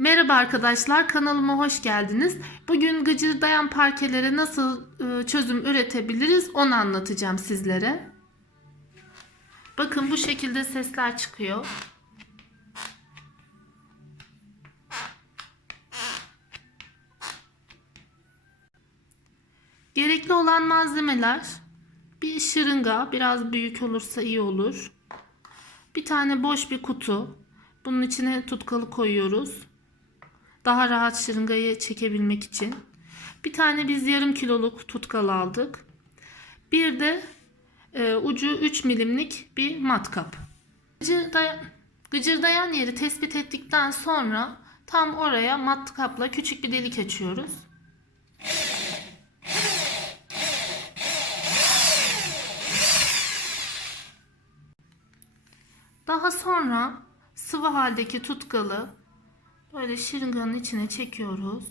Merhaba arkadaşlar, kanalıma hoş geldiniz. Bugün gıcırdayan parkelere nasıl e, çözüm üretebiliriz onu anlatacağım sizlere. Bakın bu şekilde sesler çıkıyor. Gerekli olan malzemeler bir şırınga, biraz büyük olursa iyi olur. Bir tane boş bir kutu. Bunun içine tutkalı koyuyoruz. Daha rahat şırıngayı çekebilmek için. Bir tane biz yarım kiloluk tutkal aldık. Bir de e, ucu 3 milimlik bir matkap. Gıcırdayan, gıcırdayan yeri tespit ettikten sonra tam oraya matkapla küçük bir delik açıyoruz. Daha sonra sıvı haldeki tutkalı böyle şırınganın içine çekiyoruz.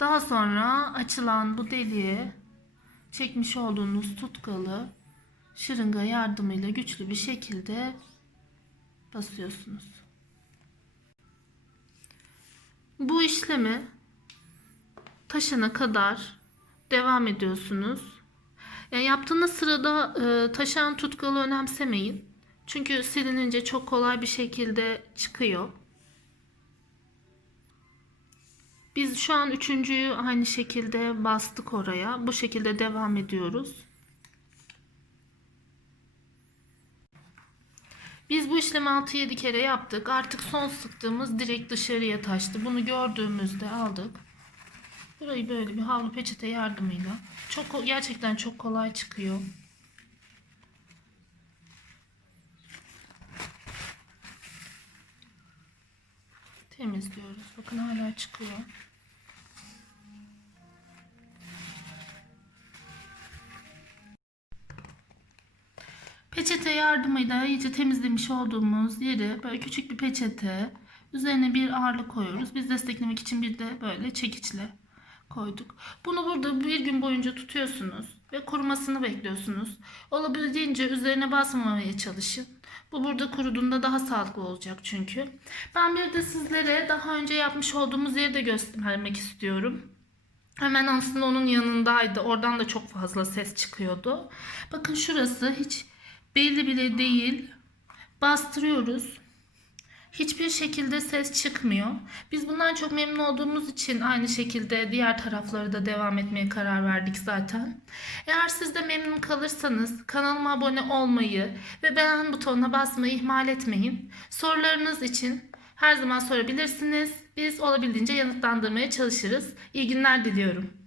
Daha sonra açılan bu deliğe çekmiş olduğunuz tutkalı şırınga yardımıyla güçlü bir şekilde basıyorsunuz. Bu işlemi taşana kadar devam ediyorsunuz. Yani yaptığınız sırada e, taşan tutkalı önemsemeyin. Çünkü silinince çok kolay bir şekilde çıkıyor. Biz şu an üçüncüyü aynı şekilde bastık oraya. Bu şekilde devam ediyoruz. Biz bu işlemi 6-7 kere yaptık. Artık son sıktığımız direkt dışarıya taştı. Bunu gördüğümüzde aldık. Burayı böyle bir havlu peçete yardımıyla çok gerçekten çok kolay çıkıyor. Temizliyoruz. Bakın hala çıkıyor. Peçete yardımıyla iyice temizlemiş olduğumuz yeri böyle küçük bir peçete üzerine bir ağırlık koyuyoruz. Biz desteklemek için bir de böyle çekiçle koyduk. Bunu burada bir gün boyunca tutuyorsunuz ve kurumasını bekliyorsunuz. Olabildiğince üzerine basmamaya çalışın. Bu burada kuruduğunda daha sağlıklı olacak çünkü. Ben bir de sizlere daha önce yapmış olduğumuz yeri de göstermek istiyorum. Hemen aslında onun yanındaydı. Oradan da çok fazla ses çıkıyordu. Bakın şurası hiç belli bile değil. Bastırıyoruz. Hiçbir şekilde ses çıkmıyor. Biz bundan çok memnun olduğumuz için aynı şekilde diğer tarafları da devam etmeye karar verdik zaten. Eğer siz de memnun kalırsanız kanalıma abone olmayı ve beğen butonuna basmayı ihmal etmeyin. Sorularınız için her zaman sorabilirsiniz. Biz olabildiğince yanıtlandırmaya çalışırız. İyi günler diliyorum.